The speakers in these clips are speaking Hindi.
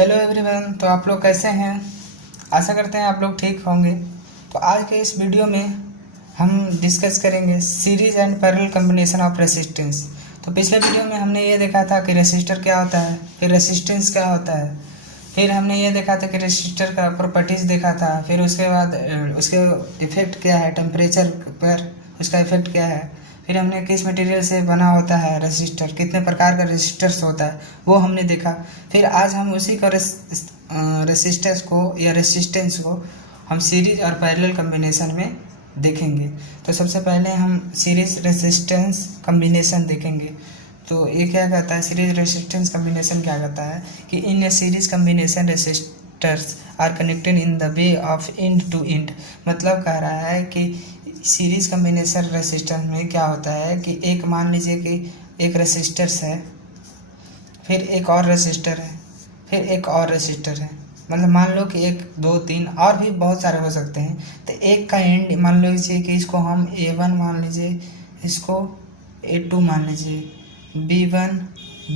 Hello everyone. तो आप लोग कैसे हैं? आशा करते हैं आप लोग ठीक होंगे। तो आज के इस वीडियो में हम डिस्कस करेंगे series and parallel combination of resistance. तो पिछले वीडियो में हमने ये देखा था कि रेसिस्टर क्या होता है, फिर रेसिस्टेंस क्या होता है, फिर हमने ये देखा था कि रेसिस्टर का प्रॉपर्टीज़ देखा था, फिर उसके बाद उसके इफ़ेक्ट क्या है, टेम्परेचर पर उसका इफ़ेक्ट क्या है, फिर हमने किस मटेरियल से बना होता है रेसिस्टर, कितने प्रकार का रेसिस्टर्स होता है वो हमने देखा। फिर आज हम उसी का रेसिस्टेंस को या रेसिस्टेंस को हम सीरीज और पैरेलल कॉम्बिनेशन में देखेंगे। तो सबसे पहले हम सीरीज रेसिस्टेंस कॉम्बिनेशन देखेंगे। तो ये क्या कहता है, सीरीज रेसिस्टेंस कॉम्बिनेशन क्या कहता है कि in a series combination resistors are connected in the way of end to end. मतलब कह रहा है कि सीरीज कॉम्बिनेशन रेसिस्टेंस में क्या होता है कि एक मान लीजिए कि एक रेसिस्टर्स है, फिर एक और रेसिस्टर है, फिर एक और रेसिस्टर है। मतलब मान लो कि 1 2 3 और भी बहुत सारे हो सकते हैं। तो एक का एंड मान लीजिए कि इसको हम A1 मान लीजिए, इसको A2 मान लीजिए, B1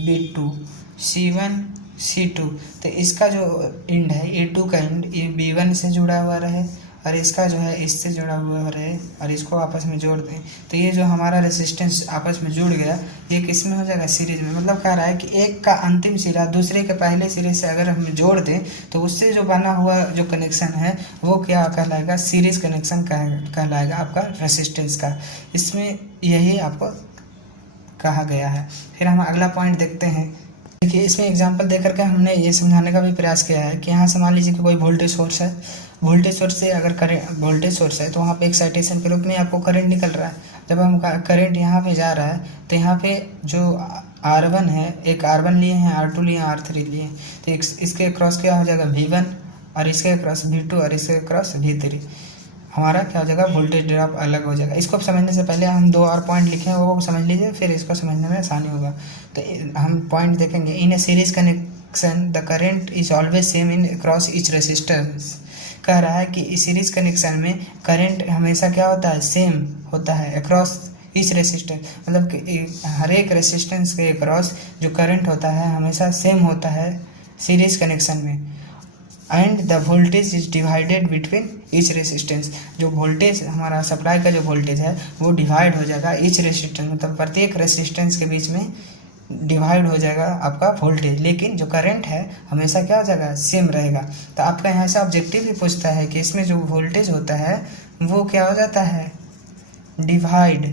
B2 C1 C2। तो इसका जो एंड है A2 का एंड ये B1 से जुड़ा हुआ रहे और इसका जो है इससे जुड़ा हुआ रहे और इसको आपस में जोड़ दें। तो ये जो हमारा रेसिस्टेंस आपस में जुड़ गया, ये किस में हो जाएगा, सीरीज में। मतलब कह रहा है कि एक का अंतिम सिरा दूसरे के पहले सिरे से अगर हम जोड़ दें तो उससे जो बना हुआ जो कनेक्शन है वो क्या कहलाएगा, सीरीज कनेक्शन कहलाएगा आपका रेसिस्टेंस का। इसमें यही आपको कहा गया है। फिर हम अगला पॉइंट देखते हैं। देखिए इसमें एग्जांपल दे करके हमने ये समझाने का भी प्रयास किया है कि यहाँ से मान लीजिए कि कोई वोल्टेज सोर्स है, वोल्टेज सोर्स से अगर करंट वोल्टेज सोर्स है तो वहाँ पे एक्साइटेशन के रूप में आपको करंट निकल रहा है। जब हम करंट यहाँ पे जा रहा है तो यहाँ पे जो R1 है, एक R1 लिए हैं, R2 लिए हैं, R3 लिए हैं। तो इसके क्रॉस क्या हो जाएगा V1 और इसके क्रॉस V2 और इसके क्रॉस V3। हमारा क्या हो जाएगा, वोल्टेज ड्रॉप अलग हो जाएगा। इसको समझने से पहले हम 2 और पॉइंट लिखे हैं वो समझ लीजिए, फिर इसको समझने में आसानी होगा। तो हम पॉइंट देखेंगे। In a series connection the current is always same in across each resistance. कह रहा है कि इस सीरीज कनेक्शन में करंट हमेशा क्या होता है, सेम होता है अक्रॉस ईच रेसिस्टेंस। मतलब कि हर एक रेसिस्टेंस के अक्रॉस जो करंट होता है हमेशा सेम होता है सीरीज कनेक्शन में। And the voltage is divided between each resistance. जो वोल्टेज हमारा सप्लाई का जो वोल्टेज है वो डिवाइड हो जाएगा ईच रेसिस्टेंस, मतलब प्रत्येक रेसिस्टेंस के बीच में डिवाइड हो जाएगा आपका वोल्टेज। लेकिन जो करंट है हमेशा क्या हो जाएगा, सेम रहेगा। तो आपका यहाँ से ऑब्जेक्टिव भी पूछता है कि इसमें जो वोल्टेज होता है वो क्या हो जाता है, डिवाइड।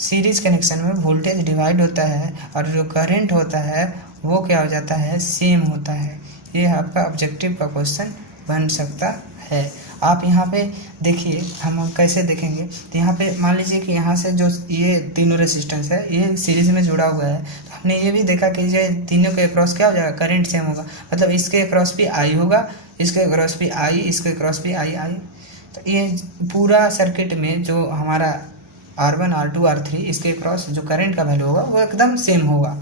सीरीज कनेक्शन में वोल्टेज डिवाइड होता है और जो करंट होता है वो क्या हो जाता है, सेम होता है। ये आपका ऑब्जेक्टिव का क्वेश्चन बन सकता है। आप यहाँ पे देखिए हम कैसे देखेंगे। तो यहाँ पे मान लीजिए कि यहाँ से जो ये तीनों रेसिस्टेंस है ये सीरीज में जुड़ा हुआ है। तो हमने ये भी देखा कि ये तीनों के अक्रॉस क्या हो जाएगा, करंट सेम होगा। मतलब इसके अक्रॉस भी आई होगा, इसके अक्रॉस भी आई, इसके अक्रॉस भी आई। तो ये पूरा सर्किट में जो हमारा R1 R2 R3 इसके अक्रॉस जो करंट का वैल्यू होगा वो एकदम सेम होगा।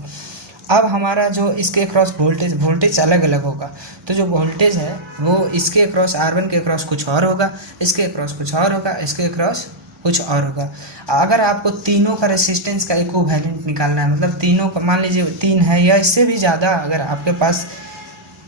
अब हमारा जो इसके अक्रॉस वोल्टेज अलग अलग होगा। तो जो वोल्टेज है वो इसके अक्रॉस R1 के अक्रॉस कुछ और होगा, इसके अक्रॉस कुछ और होगा, इसके अक्रॉस कुछ और होगा। अगर आपको तीनों का रेसिस्टेंस का इक्विवेलेंट निकालना है, मतलब तीनों का मान लीजिए 3 है या इससे भी ज़्यादा अगर आपके पास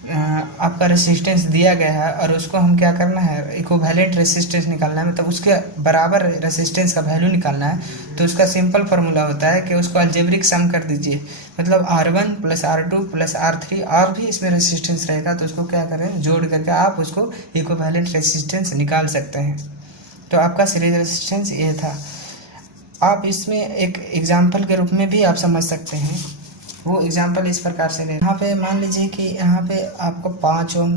आपका रेसिस्टेंस दिया गया है और उसको हम क्या करना है, इक्विवेलेंट रेसिस्टेंस निकालना है, मतलब उसके बराबर रेसिस्टेंस का वैल्यू निकालना है। तो उसका सिंपल फार्मूला होता है कि उसको अलजेब्रिक सम कर दीजिए। मतलब R1 + R2 + R3 और भी इसमें रेसिस्टेंस रहेगा तो उसको क्या करें, जोड़ करके आप उसको इक्विवेलेंट रेसिस्टेंस निकाल सकते हैं। तो आपका सीरीज रेसिस्टेंस ये था। आप इसमें एक एग्जाम्पल के रूप में भी आप समझ सकते हैं। वो एग्जाम्पल इस प्रकार से ले, यहाँ पे मान लीजिए कि यहाँ पे आपको 5 ओम,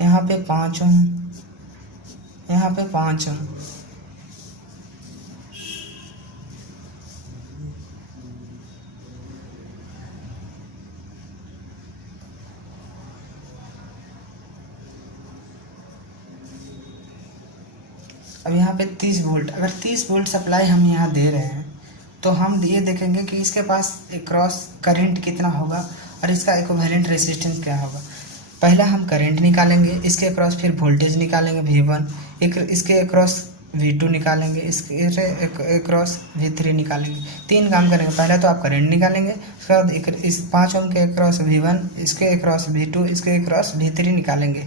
यहाँ पे 5 ओम, यहाँ पे 5 ओम। अब यहाँ पे 30 वोल्ट, अगर 30 वोल्ट सप्लाई हम यहाँ दे रहे हैं तो हम ये देखेंगे कि इसके पास क्रॉस करंट कितना होगा और इसका इक्विवेलेंट रेसिस्टेंस क्या होगा। पहला हम करंट निकालेंगे, इसके अक्रॉस फिर वोल्टेज निकालेंगे V1, एक इसके अक्रॉस V2 निकालेंगे, इसके क्रॉस V3 निकालेंगे। 3 काम करेंगे। पहला तो आप करंट निकालेंगे, उसके बाद इस 5 ओम के क्रॉस V1, इसके क्रॉस V2, इसके क्रॉस V3 निकालेंगे।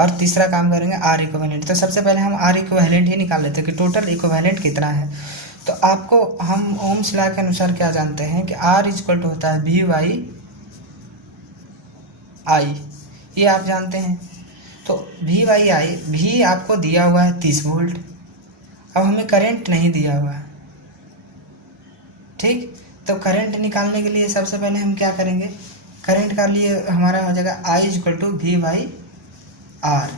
और तीसरा काम करेंगे R इक्विवेलेंट। तो सबसे पहले हम R इक्विवेलेंट ही निकाल लेते हैं कि टोटल इक्विवेलेंट कितना है। तो आपको हम ओम्स लॉ के अनुसार क्या जानते हैं कि R इक्वल टू होता है V/I, ये आप जानते हैं। तो V/I, V आपको दिया हुआ है 30 वोल्ट। अब हमें करंट नहीं दिया हुआ है, ठीक। तो करंट निकालने के लिए सबसे पहले हम क्या करेंगे, करंट का लिए हमारा हो जाएगा I इक्वल टू V/R।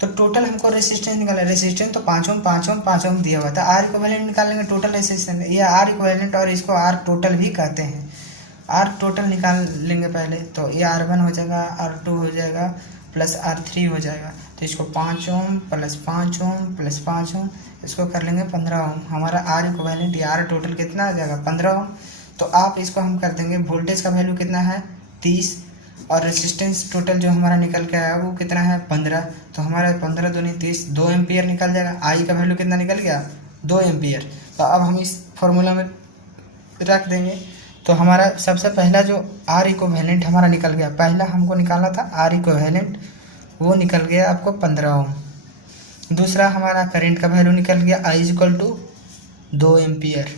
तो टोटल हमको रेसिस्टेंस निकालना है। रेसिस्टेंस तो 5 ओम 5 ओम 5 ओम दिया हुआ था। R इक्विवेलेंट निकालेंगे टोटल रेसिस्टेंस, ये R इक्विवेलेंट और इसको R टोटल भी कहते हैं। R टोटल निकाल लेंगे पहले, तो ये R1 हो जाएगा, R2 हो जाएगा, प्लस R3 हो जाएगा। तो इसको 5 ओम प्लस 5 ओम प्लस 5 ओम, इसको कर लेंगे 15 ओम। हमारा R इक्विवेलेंट या R टोटल कितना आ जाएगा, 15 ओम। तो आप इसको हम कर देंगे, वोल्टेज का वैल्यू कितना है 30, और रेसिस्टेंस टोटल जो हमारा निकल के आया वो कितना है 15। तो हमारा 15 दूनी 30, 2 एम्पियर निकल जाएगा। आई का वैल्यू कितना निकल गया, 2 एम्पियर। तो अब हम इस फॉर्मूला में रख देंगे। तो हमारा सबसे पहला जो R इक्विवेलेंट हमारा निकल गया, पहला हमको निकालना था R इक्विवेलेंट, वो निकल गया आपको 15 ओम। दूसरा हमारा करंट का वैल्यू निकल गया I इक्वल टू 2 एम्पियर।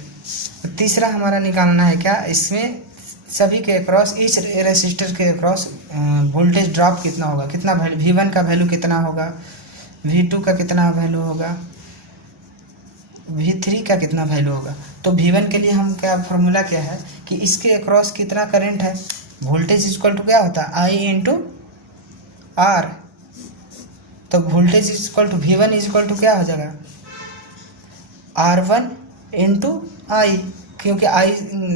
तीसरा हमारा निकालना है क्या, इसमें सभी के अक्रॉस, ईच रेसिस्टर के अक्रॉस वोल्टेज ड्रॉप कितना होगा, कितना वैल्यू, V1 का वैल्यू कितना होगा, V2 का कितना वैल्यू होगा, V3 का कितना वैल्यू होगा। तो V1 के लिए हम क्या फॉर्मूला क्या है कि इसके अक्रॉस कितना करंट है, वोल्टेज इक्वल टू क्या होता है I इंटू R। तो voltage equal to V1 equal to क्या हो जाएगा R1 इंटू I, क्योंकि I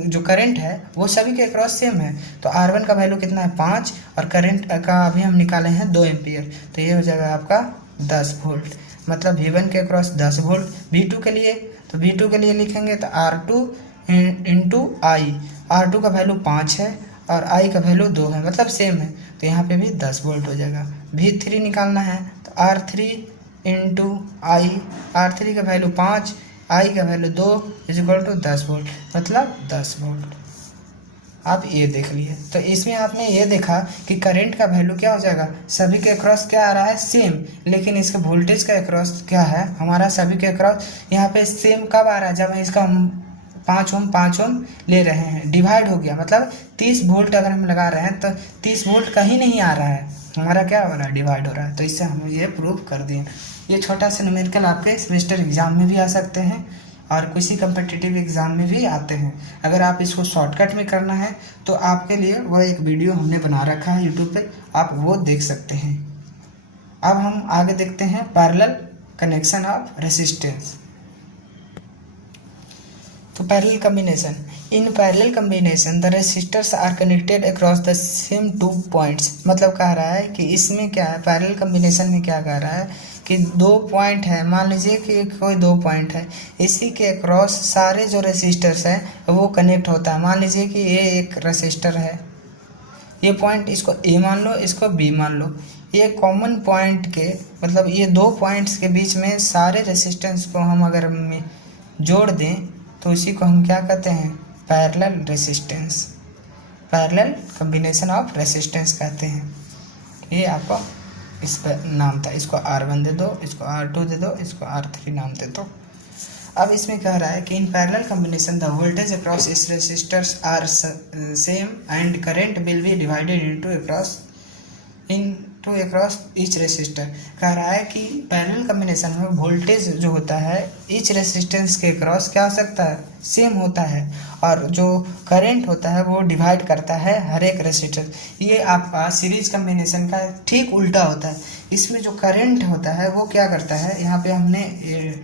जो करंट है वो सभी के अक्रॉस सेम है। तो R1 का वैल्यू कितना है 5, और करंट का अभी हम निकाले हैं 2 एम्पियर। तो ये हो जाएगा आपका 10 वोल्ट, मतलब V1 के अक्रॉस 10 वोल्ट। V2 के लिए, तो V2 के लिए लिखेंगे तो R2 इंटू I, R2 का वैल्यू 5 है और I का वैल्यू 2 है, मतलब सेम है। तो यहाँ पे भी 10 वोल्ट हो जाएगा। V3 निकालना है तो R3 इंटू I, R3 का वैल्यू 5, I का वैल्यू 2 इक्वल टू 10 वोल्ट, मतलब 10 वोल्ट। आप ये देख लिए। तो इसमें आपने ये देखा कि करंट का वैल्यू क्या हो जाएगा, सभी के अक्रॉस क्या आ रहा है सेम, लेकिन इसका वोल्टेज का अक्रॉस क्या है हमारा, सभी के अक्रॉस यहाँ पे सेम कब आ रहा है, जब इसका हम 5 ओम ले रहे हैं, डिवाइड हो गया, मतलब 30 वोल्ट अगर हम लगा रहे हैं तो 30 वोल्ट कहीं नहीं आ रहा है, हमारा क्या हो रहा है, डिवाइड हो रहा है। तो इससे हम ये प्रूव कर दिए। ये छोटा सा न्यूमेरिकल आपके सेमेस्टर एग्जाम में भी आ सकते हैं और किसी कम्पिटिटिव एग्ज़ाम में भी आते हैं। अगर आप इसको शॉर्टकट में करना है तो आपके लिए वह एक वीडियो हमने बना रखा है यूट्यूब पे, आप वो देख सकते हैं। अब हम आगे देखते हैं पैरेलल कनेक्शन ऑफ रेसिस्टेंस। तो parallel combination, in parallel combination the resistors are connected across the same 2 points. मतलब कह रहा है कि इसमें क्या है, पैरेलल कम्बिनेशन में क्या कह रहा है कि 2 पॉइंट है, मान लीजिए कि कोई 2 पॉइंट है, इसी के अक्रॉस सारे जो रेसिस्टर्स हैं वो कनेक्ट होता है। मान लीजिए कि ये एक रेसिस्टर है, ये पॉइंट इसको A मान लो, इसको B मान लो। ये कॉमन पॉइंट के, मतलब ये 2 पॉइंट्स के बीच में सारे रेसिस्टेंस को हम अगर जोड़ दें तो इसी को हम क्या कहते हैं, parallel resistance, parallel combination of resistance कहते हैं। ये आपका इस पर नाम था, इसको R1 दे दो, इसको R2 दे दो, इसको R3 नाम दे दो। अब इसमें कह रहा है कि in parallel combination the voltage across is resistors are same and current will be divided into across each resistor. कह रहा है कि पैरेलल कम्बिनेशन में वोल्टेज जो होता है ईच रेसिस्टेंस के अक्रॉस क्या हो सकता है, सेम होता है, और जो करंट होता है वो डिवाइड करता है हर एक रेसिस्टर। ये आपका सीरीज कम्बिनेशन का ठीक उल्टा होता है। इसमें जो करंट होता है वो क्या करता है, यहाँ पे हमने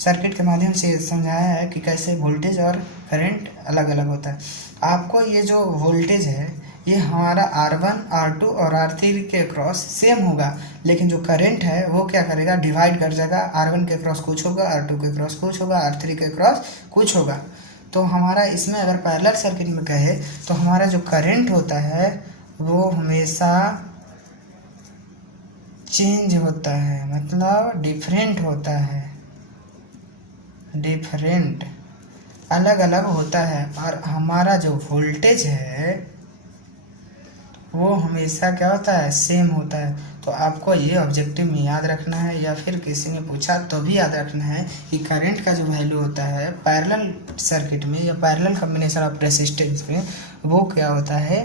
सर्किट के माध्यम से समझाया है कि कैसे वोल्टेज और करंट अलग अलग होता है। आपको ये जो वोल्टेज है ये हमारा R1, R2 और R3 के अक्रॉस सेम होगा, लेकिन जो करंट है वो क्या करेगा, डिवाइड कर जाएगा। R1 के अक्रॉस कुछ होगा, R2 के अक्रॉस कुछ होगा, R3 के अक्रॉस कुछ होगा। तो हमारा इसमें अगर पैरेलल सर्किट में कहे तो हमारा जो करंट होता है वो हमेशा चेंज होता है, मतलब डिफरेंट होता है, डिफरेंट अलग अलग होता है। और हमारा जो वोल्टेज है वो हमेशा क्या होता है, सेम होता है। तो आपको ये ऑब्जेक्टिव में याद रखना है, या फिर किसी ने पूछा तो भी याद रखना है कि करंट का जो वैल्यू होता है पैरेलल सर्किट में या पैरेलल कॉम्बिनेशन ऑफ रेसिस्टेंस में, वो क्या होता है,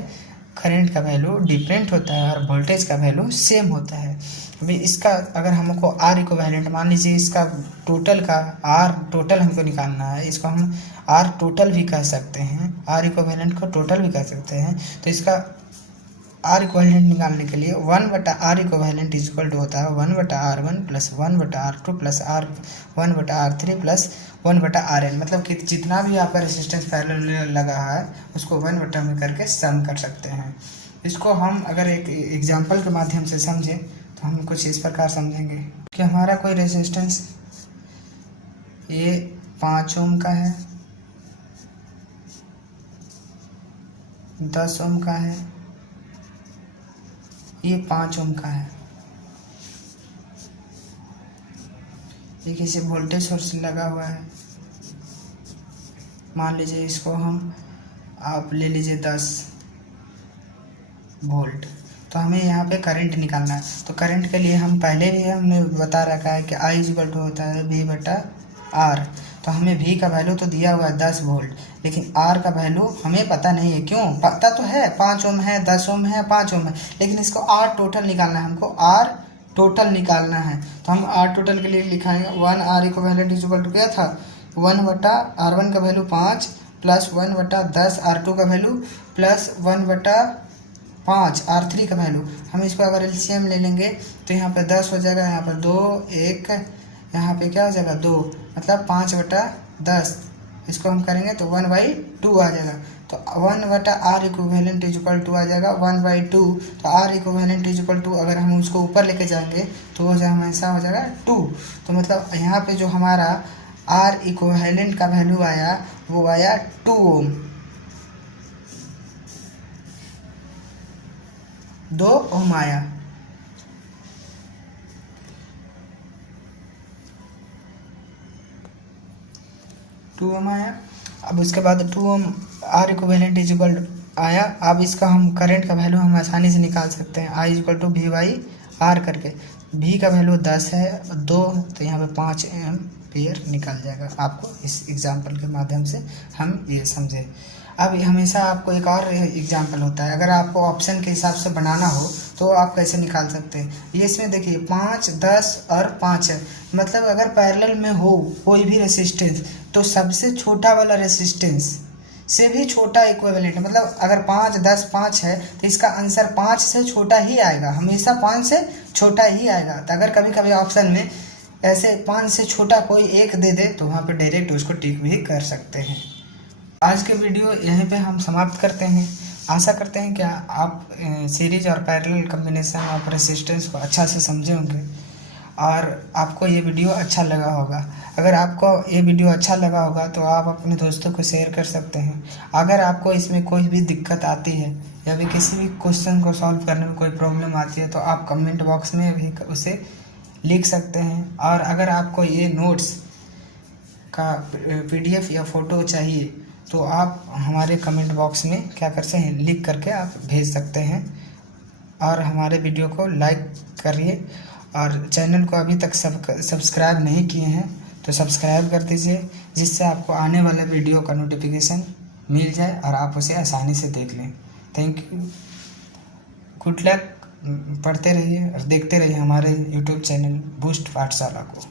करंट का वैल्यू डिफरेंट होता है और वोल्टेज का वैल्यू सेम होता है। अभी इसका अगर हमको आर इक्विवेलेंट, मान लीजिए इसका टोटल का आर टोटल हमको निकालना है, इसको हम आर टोटल भी कह सकते हैं, आर इक्विवेलेंट को टोटल भी कह सकते हैं। तो इसका आर इक्विवेलेंट निकालने के लिए 1/R equivalent is equal to होता है 1/R1 plus 1/R2 plus R1/R3 plus 1/Rn, मतलब कि जितना भी आपका रेसिस्टेंस पैरेलल लगा है उसको 1 में करके सम कर सकते हैं। इसको हम अगर एक एग्जांपल के माध्यम से समझें तो हम कुछ इस प्रकार समझेंगे कि हमारा कोई रेसिस्टेंस ये 5 ओम का है, 10 ओम का है, ये 5 ओम का है। ये किसी वोल्टेज सोर्स लगा हुआ है, मान लीजिए इसको हम आप ले लीजिए 10 वोल्ट। तो हमें यहाँ पे करंट निकालना है। तो करंट के लिए हम पहले भी हमने बता रखा है कि I इक्वल टू होता है V/R। तो हमें V का वैल्यू तो दिया हुआ है 10 वोल्ट, लेकिन R का वैल्यू हमें पता नहीं है। क्यों पता तो है, 5 ओम है, 10 ओम है, 5 ओम है, लेकिन इसको R टोटल निकालना है, हमको R टोटल निकालना है। तो हम R टोटल के लिए लिखाएंगे 1R equivalent is equal to क्या था, 1/R1 का वैल्यू 5 प्लस 1/10 R2 का वैल्यू प्लस 1/5 R3 का वैल्यू। हम इसको अगर एलसीएम ले लेंगे तो यहाँ पर 10 हो जाएगा, यहाँ पर 2 1, यहाँ पे क्या हो जाएगा 2, मतलब 5/10। इसको हम करेंगे तो 1/2 आ जाएगा। तो 1/R equivalent is equal to आ जाएगा 1/2। तो R equivalent is equal to अगर हम उसको ऊपर लेके जाएंगे तो हो जाएगा हमेशा हो जाएगा 2। तो मतलब यहाँ पे जो हमारा R इक्विवेलेंट का वैल्यू आया वो आया 2 ओम, 2 ओम आया। टू ओम आया। अब उसके बाद 2 ओम R इक्विवेलेंट इज इक्वल आया। अब इसका हम करंट का वैल्यू हम आसानी से निकाल सकते हैं, I इक्वल टू V/R करके। V का वैल्यू 10 है, 2, तो यहाँ पे 5 एम्पियर निकल जाएगा। आपको इस एग्जाम्पल के माध्यम से हम ये समझे। अब हमेशा आपको एक और एग्जाम्पल होता है, अगर आपको ऑप्शन के हिसाब से बनाना हो तो आप कैसे निकाल सकते हैं। ये इसमें देखिए 5, 10 और 5 है, मतलब अगर पैरेलल में हो कोई भी रेसिस्टेंस तो सबसे छोटा वाला रेसिस्टेंस से भी छोटा इक्विवेलेंट, मतलब अगर 5, 10, 5 है तो इसका आंसर 5 से छोटा ही आएगा, हमेशा 5 से छोटा ही आएगा। तो अगर कभी कभी ऑप्शन में ऐसे 5 से छोटा कोई एक दे दे तो वहाँ पर डायरेक्ट उसको टिक भी कर सकते हैं। आज के वीडियो यहीं पे हम समाप्त करते हैं। आशा करते हैं कि आप सीरीज और पैरेलल कॉम्बिनेशन ऑफ रेसिस्टेंस को अच्छा से समझे होंगे और आपको ये वीडियो अच्छा लगा होगा। अगर आपको ये वीडियो अच्छा लगा होगा तो आप अपने दोस्तों को शेयर कर सकते हैं। अगर आपको इसमें कोई भी दिक्कत आती है या भी किसी भी क्वेश्चन को सॉल्व करने में कोई प्रॉब्लम आती है तो आप कमेंट बॉक्स में भी उसे लिख सकते हैं। और अगर आपको ये नोट्स का PDF या फ़ोटो चाहिए तो आप हमारे कमेंट बॉक्स में क्या कर सकते हैं, लिख करके आप भेज सकते हैं। और हमारे वीडियो को लाइक करिए और चैनल को अभी तक सब्सक्राइब नहीं किए हैं तो सब्सक्राइब कर दीजिए, जिससे आपको आने वाले वीडियो का नोटिफिकेशन मिल जाए और आप उसे आसानी से देख लें। Thank you, good luck. पढ़ते रहिए और देखते रहिए हमारे YouTube चैनल बूस्ट पाठशाला को।